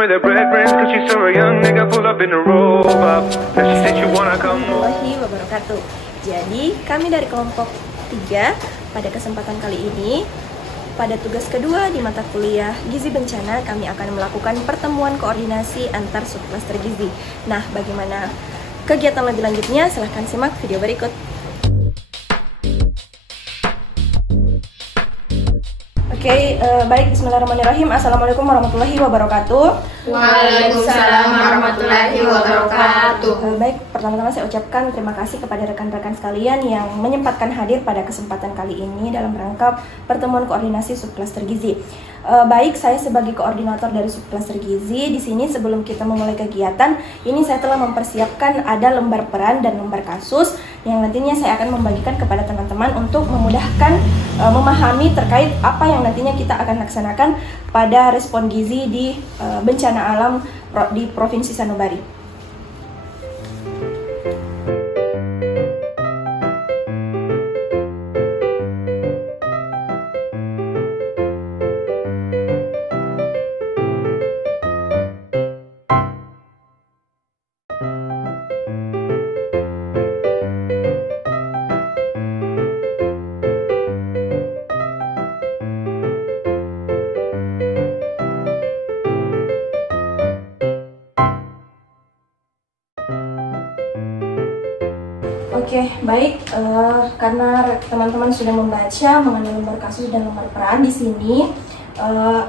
where the bread rings, cause she saw a young nigga pull up in a robe up. And she said you wanna come home. Warahmatullahi wabarakatuh. Jadi kami dari kelompok 3 pada kesempatan kali ini, pada tugas kedua di mata kuliah Gizi Bencana, kami akan melakukan pertemuan koordinasi antar subklaster gizi. Nah, bagaimana kegiatan lebih lanjutnya? Silahkan simak video berikut. Oke, baik, bismillahirrahmanirrahim. Assalamualaikum warahmatullahi wabarakatuh. Waalaikumsalam warahmatullahi wabarakatuh. Baik, pertama-tama saya ucapkan terima kasih kepada rekan-rekan sekalian yang menyempatkan hadir pada kesempatan kali ini dalam rangka pertemuan koordinasi subklaster gizi. Baik, saya sebagai koordinator dari subklaster gizi di sini, sebelum kita memulai kegiatan ini, saya telah mempersiapkan ada lembar peran dan lembar kasus yang nantinya saya akan membagikan kepada teman-teman untuk memudahkan memahami terkait apa yang nantinya kita akan laksanakan pada respon gizi di bencana alam di Provinsi Sanubari. Oke, baik, karena teman-teman sudah membaca mengenai lembar kasus dan lembar peran, di sini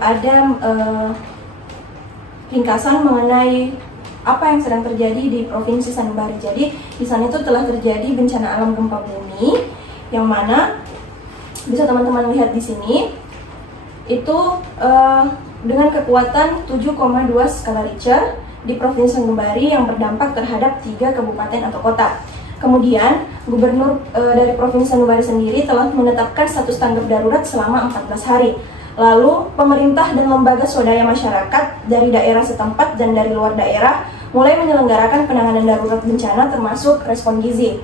ada ringkasan mengenai apa yang sedang terjadi di Provinsi Sanubari. Jadi di sana itu telah terjadi bencana alam gempa bumi, yang mana bisa teman-teman lihat di sini itu dengan kekuatan 7,2 skala Richter di Provinsi Sanubari yang berdampak terhadap 3 kabupaten atau kota. Kemudian, Gubernur dari Provinsi Sanubari sendiri telah menetapkan status tanggap darurat selama 14 hari. Lalu, pemerintah dan lembaga swadaya masyarakat dari daerah setempat dan dari luar daerah mulai menyelenggarakan penanganan darurat bencana termasuk respon gizi.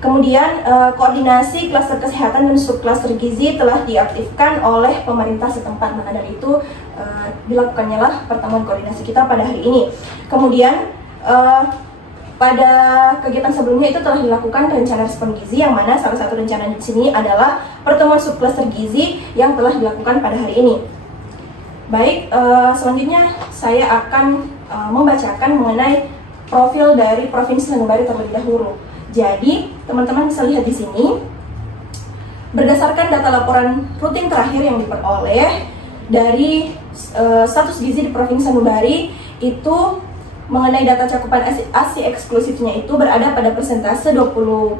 Kemudian, koordinasi klaster kesehatan dan subklaster gizi telah diaktifkan oleh pemerintah setempat. Maka dari itu, dilakukannya lah pertemuan koordinasi kita pada hari ini. Kemudian, pada kegiatan sebelumnya itu telah dilakukan rencana respon gizi, yang mana salah satu rencana di sini adalah pertemuan subklaster gizi yang telah dilakukan pada hari ini. Baik, selanjutnya saya akan membacakan mengenai profil dari Provinsi Sanubari terlebih dahulu. Jadi, teman-teman bisa lihat di sini, berdasarkan data laporan rutin terakhir yang diperoleh dari status gizi di Provinsi Sanubari itu, mengenai data cakupan ASI eksklusifnya itu berada pada persentase 20%,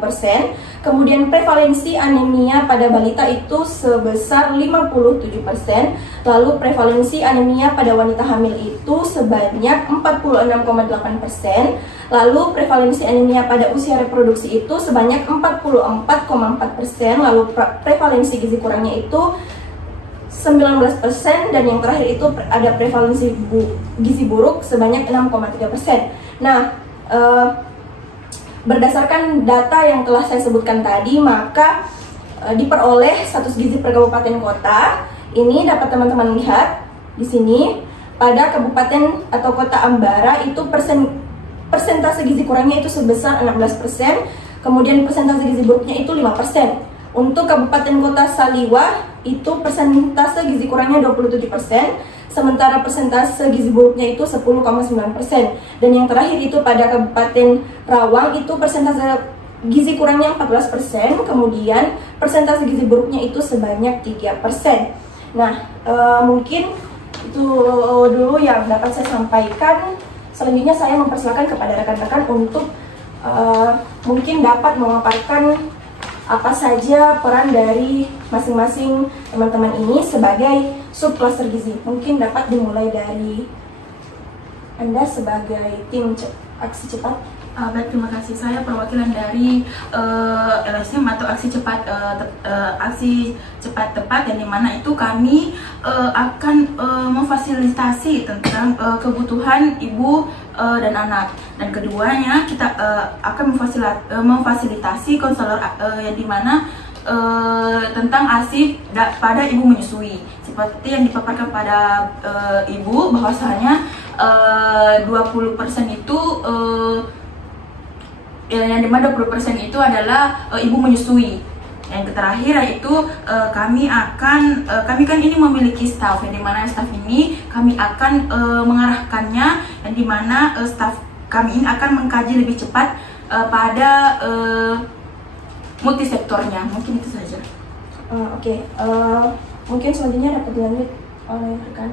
kemudian prevalensi anemia pada balita itu sebesar 57%, lalu prevalensi anemia pada wanita hamil itu sebanyak 46,8%, lalu prevalensi anemia pada usia reproduksi itu sebanyak 44,4%, lalu prevalensi gizi kurangnya itu 19%, dan yang terakhir itu ada prevalensi gizi buruk sebanyak 6,3%. Nah, berdasarkan data yang telah saya sebutkan tadi, maka diperoleh status gizi per kabupaten kota. Ini dapat teman-teman lihat di sini, pada kabupaten atau kota Ambara itu persentase gizi kurangnya itu sebesar 16%, kemudian persentase gizi buruknya itu 5%. Untuk Kabupaten Kota Saliwa itu persentase gizi kurangnya 27%, sementara persentase gizi buruknya itu 10,9%. Dan yang terakhir itu pada Kabupaten Rawang itu persentase gizi kurangnya 14%, kemudian persentase gizi buruknya itu sebanyak 3%. Nah, mungkin itu dulu yang dapat saya sampaikan. Selanjutnya saya mempersilakan kepada rekan-rekan untuk mungkin dapat memaparkan apa saja peran dari masing-masing teman-teman ini sebagai subklaster gizi. Mungkin dapat dimulai dari Anda sebagai tim aksi cepat. Baik, terima kasih. Saya perwakilan dari LSM atau aksi cepat tepat, yang dimana itu kami akan memfasilitasi tentang kebutuhan ibu dan anak, dan keduanya kita akan memfasilitasi konselor yang dimana tentang ASI pada ibu menyusui. Seperti yang dipaparkan pada ibu bahwasanya 20% itu yang dimana 20% itu adalah ibu menyusui. Yang terakhir yaitu kami kan ini memiliki staff, yang dimana staff ini kami akan mengarahkannya, yang dimana staff kami ini akan mengkaji lebih cepat pada multisektornya. Mungkin itu saja. Oke. Mungkin selanjutnya dapat dilanjut oleh rekan.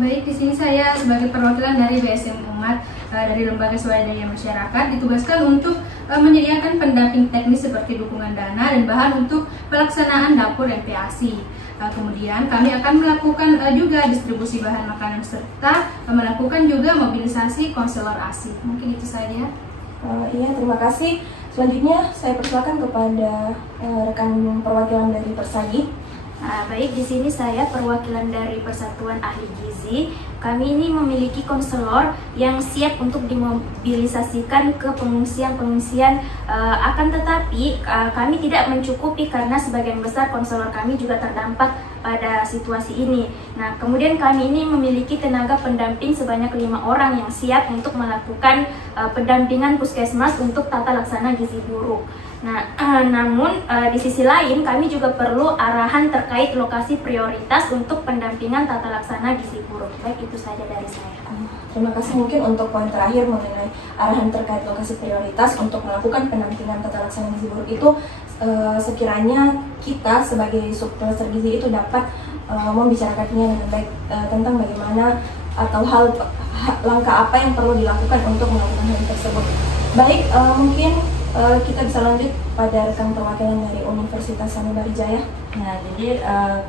Baik, di sini saya sebagai perwakilan dari BSM Umat dari Lembaga Swadaya Masyarakat ditugaskan untuk menyediakan pendamping teknis seperti dukungan dana dan bahan untuk pelaksanaan dapur MPASI. Kemudian kami akan melakukan juga distribusi bahan makanan serta melakukan juga mobilisasi konselor ASI. Mungkin itu saja. Iya, terima kasih. Selanjutnya saya persilakan kepada rekan perwakilan dari Persagi. Baik, di sini saya perwakilan dari Persatuan Ahli Gizi. Kami ini memiliki konselor yang siap untuk dimobilisasikan ke pengungsian-pengungsian. Akan tetapi kami tidak mencukupi karena sebagian besar konselor kami juga terdampak pada situasi ini. Nah, kemudian kami ini memiliki tenaga pendamping sebanyak 5 orang yang siap untuk melakukan pendampingan puskesmas untuk tata laksana gizi buruk. Nah, namun di sisi lain kami juga perlu arahan terkait lokasi prioritas untuk pendampingan tata laksana gizi buruk. Baik, itu saja dari saya. Terima kasih. Mungkin untuk poin terakhir mengenai arahan terkait lokasi prioritas untuk melakukan pendampingan tata laksana gizi buruk itu sekiranya kita sebagai subkluster gizi itu dapat membicarakannya dengan baik tentang bagaimana atau langkah apa yang perlu dilakukan untuk melakukan hal tersebut. Baik, mungkin kita bisa lanjut pada rekan perwakilan dari Universitas Sanubarijaya. Nah, jadi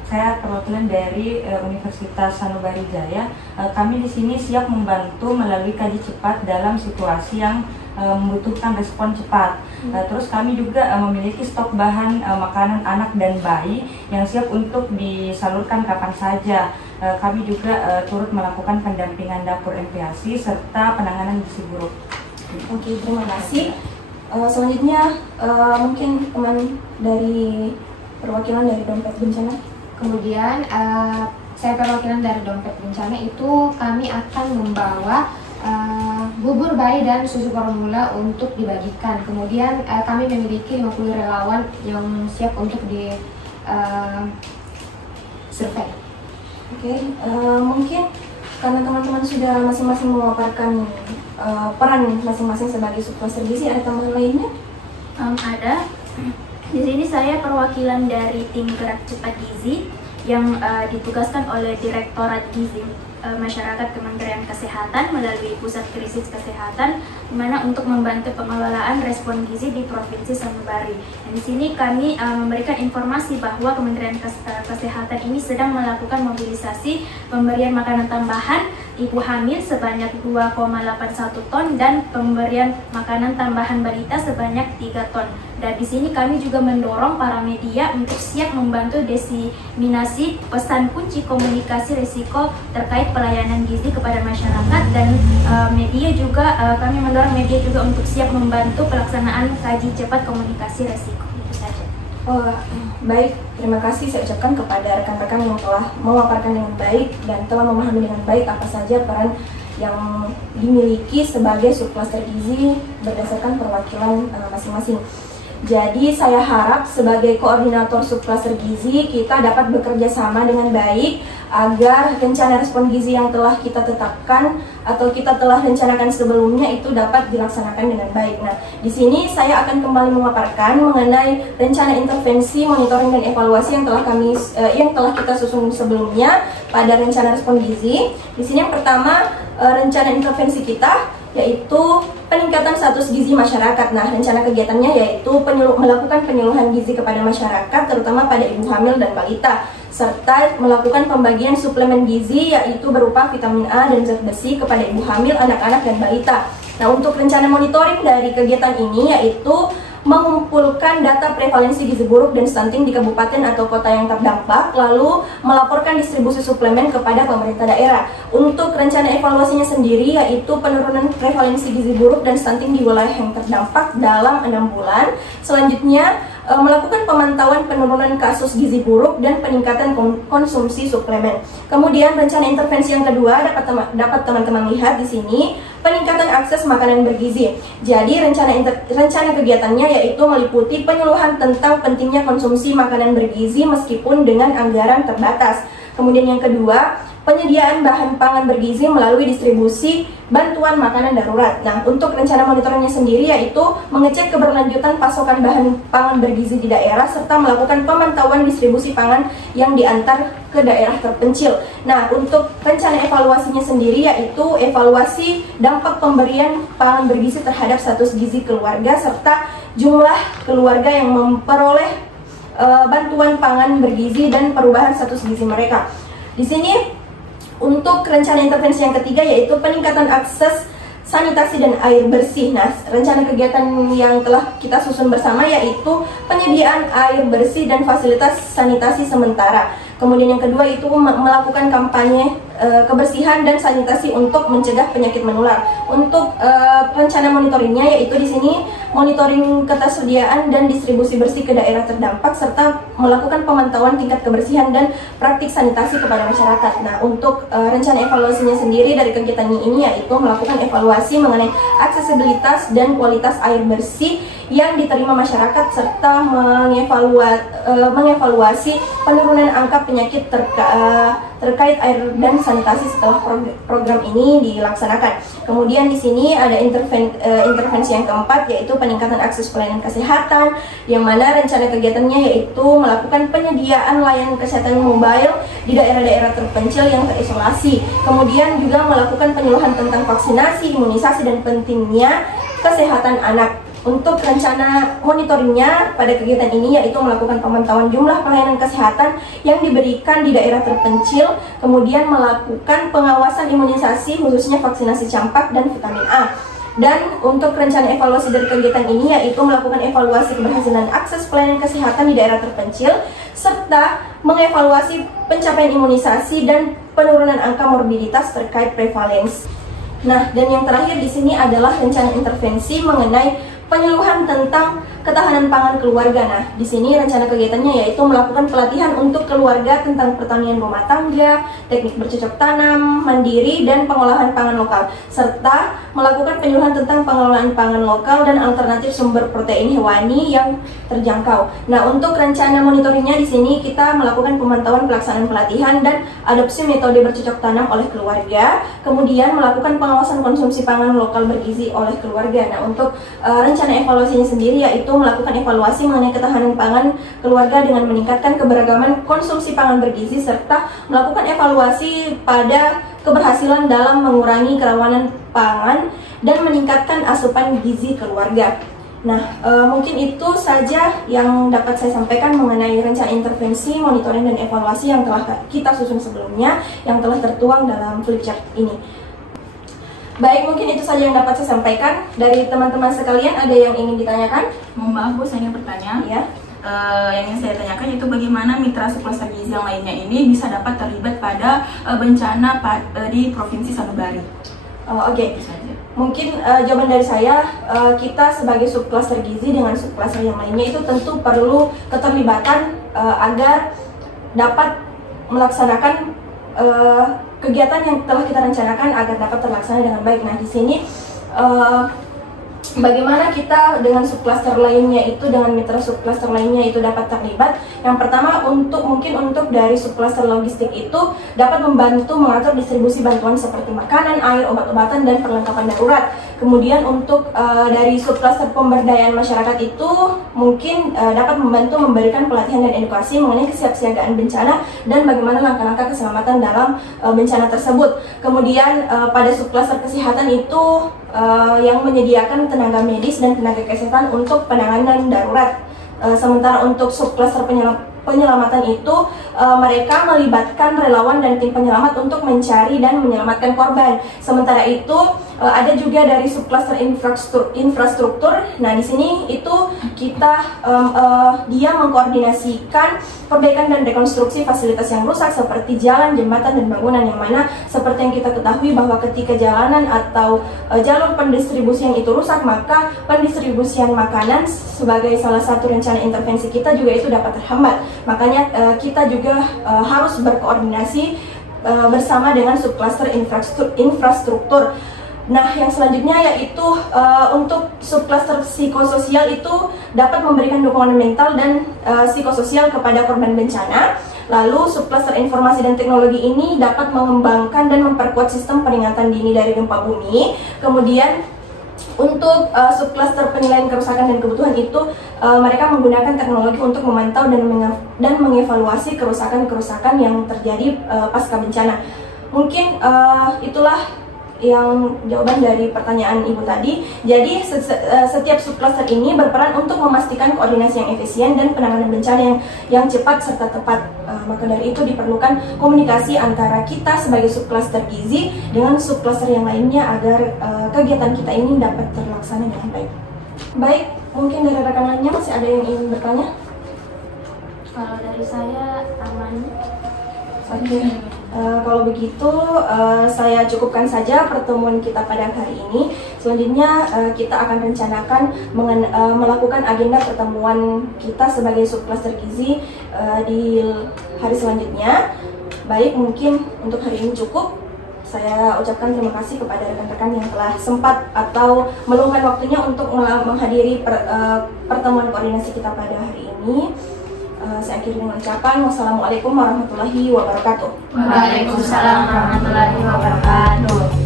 saya perwakilan dari Universitas Sanubarijaya. Kami di sini siap membantu melalui kaji cepat dalam situasi yang membutuhkan respon cepat. Terus kami juga memiliki stok bahan makanan anak dan bayi yang siap untuk disalurkan kapan saja. Kami juga turut melakukan pendampingan dapur MPASI serta penanganan gizi buruk. Oke, terima kasih. Selanjutnya mungkin teman dari perwakilan dari Dompet Bencana. Kemudian saya perwakilan dari Dompet Bencana itu kami akan membawa bubur bayi dan susu formula untuk dibagikan. Kemudian kami memiliki 50 relawan yang siap untuk di survei. Oke, mungkin karena teman-teman sudah masing-masing memaparkan peran masing-masing sebagai subkluster gizi, ada tambahan lainnya? Ada. Di sini saya perwakilan dari tim gerak cepat gizi yang ditugaskan oleh Direktorat Gizi Masyarakat Kementerian Kesehatan melalui Pusat Krisis Kesehatan, di mana untuk membantu pengelolaan respon gizi di Provinsi Sanubari. Dan di sini kami memberikan informasi bahwa Kementerian Kesehatan ini sedang melakukan mobilisasi pemberian makanan tambahan ibu hamil sebanyak 2,81 ton dan pemberian makanan tambahan balita sebanyak 3 ton. Dan di sini kami juga mendorong para media untuk siap membantu diseminasi pesan kunci komunikasi risiko terkait pelayanan gizi kepada masyarakat, dan kami mendorong media juga untuk siap membantu pelaksanaan kaji cepat komunikasi risiko. Itu saja. Baik, terima kasih saya ucapkan kepada rekan-rekan yang telah memaparkan dengan baik dan telah memahami dengan baik apa saja peran yang dimiliki sebagai subkluster gizi berdasarkan perwakilan masing-masing. Jadi saya harap sebagai koordinator subkluster gizi kita dapat bekerja sama dengan baik agar rencana respon gizi yang telah kita tetapkan atau kita telah rencanakan sebelumnya itu dapat dilaksanakan dengan baik. Nah, di sini saya akan kembali memaparkan mengenai rencana intervensi, monitoring dan evaluasi yang telah kita susun sebelumnya pada rencana respon gizi. Di sini yang pertama rencana intervensi kita yaitu peningkatan status gizi masyarakat. Nah, rencana kegiatannya yaitu melakukan penyuluhan gizi kepada masyarakat, terutama pada ibu hamil dan balita, serta melakukan pembagian suplemen gizi yaitu berupa vitamin A dan zat besi kepada ibu hamil, anak-anak, dan balita. Nah, untuk rencana monitoring dari kegiatan ini yaitu mengumpulkan data prevalensi gizi buruk dan stunting di kabupaten atau kota yang terdampak, lalu melaporkan distribusi suplemen kepada pemerintah daerah. Untuk rencana evaluasinya sendiri yaitu penurunan prevalensi gizi buruk dan stunting di wilayah yang terdampak dalam 6 bulan. Selanjutnya melakukan pemantauan penurunan kasus gizi buruk dan peningkatan konsumsi suplemen. Kemudian rencana intervensi yang kedua dapat teman-teman lihat di sini, peningkatan akses makanan bergizi. Jadi rencana kegiatannya yaitu meliputi penyuluhan tentang pentingnya konsumsi makanan bergizi meskipun dengan anggaran terbatas. Kemudian yang kedua, penyediaan bahan pangan bergizi melalui distribusi bantuan makanan darurat. Nah, untuk rencana monitoringnya sendiri yaitu mengecek keberlanjutan pasokan bahan pangan bergizi di daerah serta melakukan pemantauan distribusi pangan yang diantar ke daerah terpencil. Nah, untuk rencana evaluasinya sendiri yaitu evaluasi dampak pemberian pangan bergizi terhadap status gizi keluarga serta jumlah keluarga yang memperoleh bantuan pangan bergizi dan perubahan status gizi mereka. Di sini untuk rencana intervensi yang ketiga yaitu peningkatan akses sanitasi dan air bersih. Nah, rencana kegiatan yang telah kita susun bersama yaitu penyediaan air bersih dan fasilitas sanitasi sementara. Kemudian yang kedua itu melakukan kampanye kebersihan dan sanitasi untuk mencegah penyakit menular. Untuk rencana monitoringnya yaitu di sini monitoring ketersediaan dan distribusi bersih ke daerah terdampak serta melakukan pemantauan tingkat kebersihan dan praktik sanitasi kepada masyarakat. Nah, untuk rencana evaluasinya sendiri dari kegiatan ini yaitu melakukan evaluasi mengenai aksesibilitas dan kualitas air bersih yang diterima masyarakat serta mengevaluasi penurunan angka penyakit terkait air dan sanitasi setelah program ini dilaksanakan. Kemudian di sini ada intervensi yang keempat yaitu peningkatan akses pelayanan kesehatan, yang mana rencana kegiatannya yaitu melakukan penyediaan layanan kesehatan mobile di daerah-daerah terpencil yang terisolasi. Kemudian juga melakukan penyuluhan tentang vaksinasi, imunisasi dan pentingnya kesehatan anak. Untuk rencana monitoringnya pada kegiatan ini yaitu melakukan pemantauan jumlah pelayanan kesehatan yang diberikan di daerah terpencil, kemudian melakukan pengawasan imunisasi khususnya vaksinasi campak dan vitamin A. Dan untuk rencana evaluasi dari kegiatan ini yaitu melakukan evaluasi keberhasilan akses pelayanan kesehatan di daerah terpencil serta mengevaluasi pencapaian imunisasi dan penurunan angka morbiditas terkait prevalens. Nah, dan yang terakhir di sini adalah rencana intervensi mengenai penyuluhan tentang ketahanan pangan keluarga. Nah, di sini rencana kegiatannya yaitu melakukan pelatihan untuk keluarga tentang pertanian rumah tangga, teknik bercocok tanam, mandiri, dan pengolahan pangan lokal, serta melakukan penyuluhan tentang pengelolaan pangan lokal dan alternatif sumber protein hewani yang terjangkau. Nah, untuk rencana monitoringnya di sini kita melakukan pemantauan pelaksanaan pelatihan dan adopsi metode bercocok tanam oleh keluarga, kemudian melakukan pengawasan konsumsi pangan lokal bergizi oleh keluarga. Nah, untuk rencana evaluasinya sendiri yaitu melakukan evaluasi mengenai ketahanan pangan keluarga dengan meningkatkan keberagaman konsumsi pangan bergizi serta melakukan evaluasi pada keberhasilan dalam mengurangi kerawanan pangan dan meningkatkan asupan gizi keluarga. Nah, mungkin itu saja yang dapat saya sampaikan mengenai rencana intervensi, monitoring, dan evaluasi yang telah kita susun sebelumnya yang telah tertuang dalam flipchart ini. Baik, mungkin itu saja yang dapat saya sampaikan. Dari teman-teman sekalian, ada yang ingin ditanyakan? Mohon maaf Bu, saya ingin bertanya. Ya. Yang ingin saya tanyakan itu bagaimana mitra subklaster gizi yang lainnya ini bisa dapat terlibat pada bencana di Provinsi Sanubari? Oke. Mungkin jawaban dari saya, kita sebagai subklaster gizi dengan subklaster yang lainnya itu tentu perlu keterlibatan agar dapat melaksanakan kegiatan yang telah kita rencanakan agar dapat terlaksana dengan baik. Nah, di sini bagaimana kita dengan subklaster lainnya itu, dengan mitra subklaster lainnya itu dapat terlibat? Yang pertama, mungkin untuk dari subklaster logistik itu dapat membantu mengatur distribusi bantuan seperti makanan, air, obat-obatan, dan perlengkapan darurat. Kemudian untuk dari subklaster pemberdayaan masyarakat itu mungkin dapat membantu memberikan pelatihan dan edukasi mengenai kesiapsiagaan bencana dan bagaimana langkah-langkah keselamatan dalam bencana tersebut. Kemudian pada subklaster kesehatan itu yang menyediakan tenaga medis dan tenaga kesehatan untuk penanganan darurat. Sementara untuk subklaster penyelamatan itu mereka melibatkan relawan dan tim penyelamat untuk mencari dan menyelamatkan korban. Sementara itu Ada juga dari subcluster infrastruktur. Nah, di sini itu kita dia mengkoordinasikan perbaikan dan rekonstruksi fasilitas yang rusak seperti jalan, jembatan, dan bangunan, yang mana seperti yang kita ketahui bahwa ketika jalanan atau jalur pendistribusian itu rusak, maka pendistribusian makanan sebagai salah satu rencana intervensi kita juga itu dapat terhambat. Makanya kita juga harus berkoordinasi bersama dengan subcluster infrastruktur. Nah, yang selanjutnya yaitu untuk subcluster psikososial itu dapat memberikan dukungan mental dan psikososial kepada korban bencana. Lalu subcluster informasi dan teknologi ini dapat mengembangkan dan memperkuat sistem peringatan dini dari gempa bumi. Kemudian untuk subcluster penilaian kerusakan dan kebutuhan itu mereka menggunakan teknologi untuk memantau dan mengevaluasi kerusakan-kerusakan yang terjadi pasca bencana. Mungkin itulah yang jawaban dari pertanyaan Ibu tadi. Jadi setiap subcluster ini berperan untuk memastikan koordinasi yang efisien dan penanganan bencana yang cepat serta tepat. Maka dari itu diperlukan komunikasi antara kita sebagai subcluster gizi dengan subcluster yang lainnya agar kegiatan kita ini dapat terlaksana dengan baik. Baik, mungkin dari rekan lainnya masih ada yang ingin bertanya? Kalau dari saya aman. Oke. Kalau begitu saya cukupkan saja pertemuan kita pada hari ini. Selanjutnya kita akan rencanakan melakukan agenda pertemuan kita sebagai subcluster gizi di hari selanjutnya. Baik, mungkin untuk hari ini cukup. Saya ucapkan terima kasih kepada rekan-rekan yang telah sempat atau meluangkan waktunya untuk menghadiri pertemuan koordinasi kita pada hari ini. Saya akhiri dengan ucapan wassalamualaikum warahmatullahi wabarakatuh. Waalaikumsalam warahmatullahi wabarakatuh.